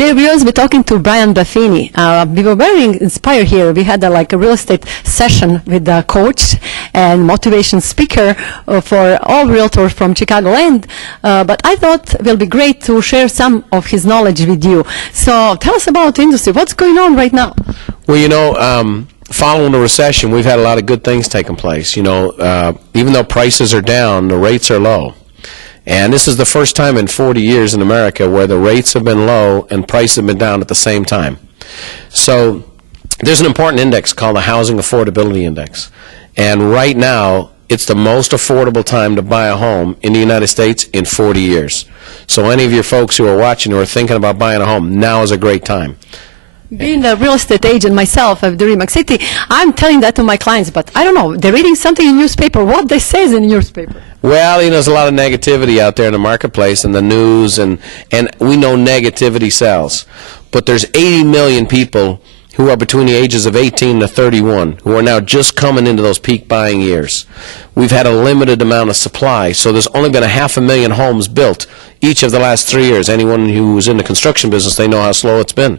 Today we will be talking to Brian Buffini. We were very inspired here. We had a real estate session with the coach and motivation speaker for all realtors from Chicagoland. But I thought it will be great to share some of his knowledge with you. So tell us about the industry. What's going on right now? Well, you know, following the recession, we've had a lot of good things taking place. You know, even though prices are down, the rates are low. And this is the first time in 40 years in America where the rates have been low and prices have been down at the same time. So there's an important index called the Housing Affordability Index. And right now, it's the most affordable time to buy a home in the United States in 40 years. So any of your folks who are watching who are thinking about buying a home, now is a great time. Being a real estate agent myself of the Remax City, I'm telling that to my clients, but I don't know, they're reading something in newspaper, what they say in the newspaper. Well, you know, there's a lot of negativity out there in the marketplace and the news, and we know negativity sells. But there's 80 million people who are between the ages of 18 to 31 who are now just coming into those peak buying years. We've had a limited amount of supply, so there's only been 500,000 homes built each of the last 3 years. Anyone who's in the construction business, they know how slow it's been.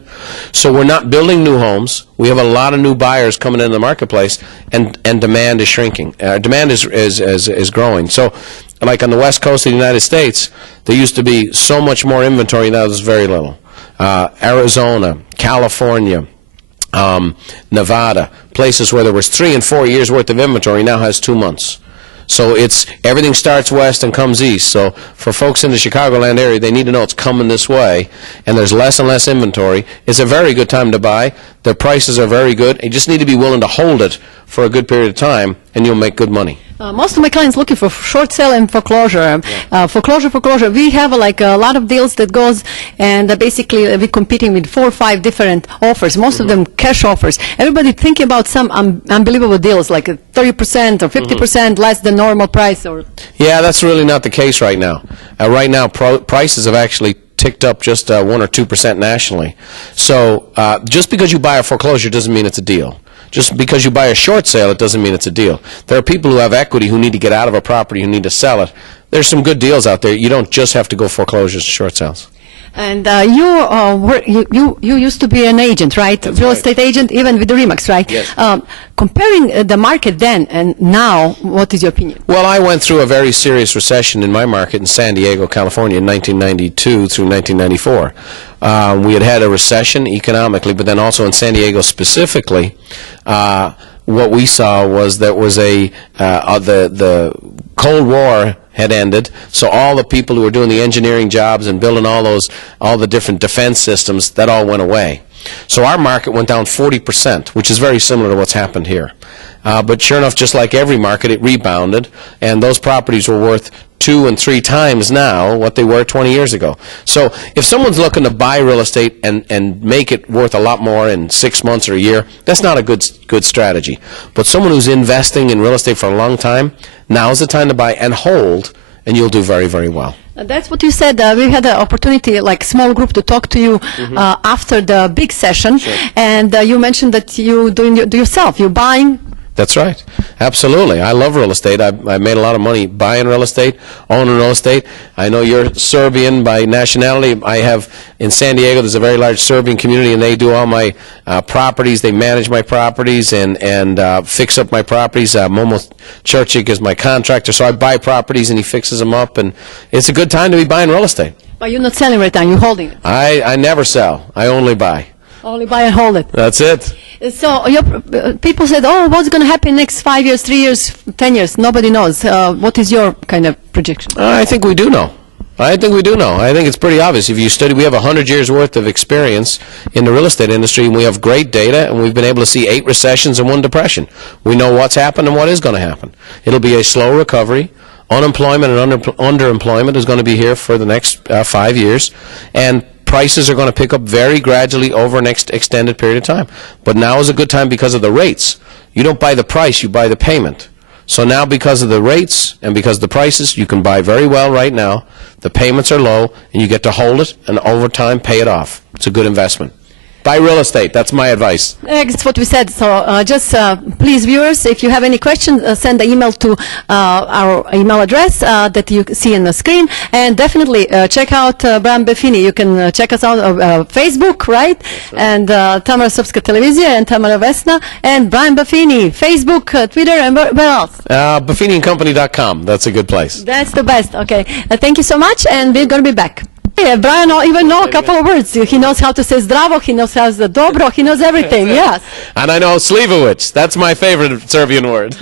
So we're not building new homes. We have a lot of new buyers coming into the marketplace, and demand is shrinking. Demand is growing. So like on the west coast of the United States, there used to be so much more inventory, now there's very little. Arizona, California, Nevada, places where there was 3 and 4 years worth of inventory now has 2 months. So it's everything starts west and comes east. So for folks in the Chicagoland area, they need to know it's coming this way, and there's less and less inventory. It's a very good time to buy. The prices are very good. You just need to be willing to hold it for a good period of time, and you'll make good money. Most of my clients looking for short sale and foreclosure. Foreclosure. We have a lot of deals that goes, and basically we're competing with 4 or 5 different offers. Most of them cash offers. Everybody thinking about some unbelievable deals, like 30% or 50% less than normal price. Or yeah, that's really not the case right now. Right now, prices have actually ticked up just 1 or 2% nationally. So just because you buy a foreclosure doesn't mean it's a deal. Just because you buy a short sale, it doesn't mean it's a deal. There are people who have equity who need to get out of a property, who need to sell it. There's some good deals out there. You don't just have to go foreclosures to short sales. And you used to be an agent, right? That's Real right. estate agent, even with the Remax, right? Yes. Comparing the market then and now, what is your opinion? Well, I went through a very serious recession in my market in San Diego, California in 1992 through 1994. We had a recession economically, but then also in San Diego specifically, what we saw was there was the Cold War had ended, so all the people who were doing the engineering jobs and building all the different defense systems, that all went away. So our market went down 40%, which is very similar to what's happened here. But sure enough, just like every market, it rebounded, and those properties were worth 2 and 3 times now what they were 20 years ago. So if someone's looking to buy real estate and make it worth a lot more in 6 months or a year, that's not a good strategy. But someone who's investing in real estate for a long time, now's the time to buy and hold, and you'll do very, very well. That's what you said. We had the opportunity, like small group, to talk to you after the big session, Sure. and you mentioned that you doing it yourself. You're buying. That's right. Absolutely. I love real estate. I made a lot of money buying real estate, owning real estate. I know you're Serbian by nationality. I have in San Diego, there's a very large Serbian community, and they do all my properties. They manage my properties and fix up my properties. Momo Churchik is my contractor, so I buy properties and he fixes them up, and it's a good time to be buying real estate. But you're not selling right now. You're holding it. I never sell. I only buy. Only buy and hold it. That's it. So people said, oh, what's going to happen next 5 years, 3 years, 10 years? Nobody knows. What is your kind of projection? I think we do know. I think we do know. I think it's pretty obvious. If you study, we have 100 years worth of experience in the real estate industry, and we have great data, and we've been able to see 8 recessions and 1 depression. We know what's happened and what is going to happen. It'll be a slow recovery. Unemployment and underemployment is going to be here for the next 5 years, and prices are going to pick up very gradually over an extended period of time. But now is a good time because of the rates. You don't buy the price, you buy the payment. So now because of the rates and because of the prices, you can buy very well right now. The payments are low, and you get to hold it and over time pay it off. It's a good investment. Buy real estate. That's my advice. That's what we said. So just please, viewers, if you have any questions, send the email to our email address that you see on the screen. And definitely check out Brian Buffini. You can check us out on Facebook, right? And Tamara Srpska Televizija and Tamara Vesna and Brian Buffini, Facebook, Twitter, and where else? BuffiniandCompany.com. That's a good place. That's the best. Okay. Thank you so much, and we're going to be back. Yeah, Brian even knows a couple of words. He knows how to say zdravo, he knows how to say dobro, he knows everything, yes. And I know Slivovic. That's my favorite Serbian word.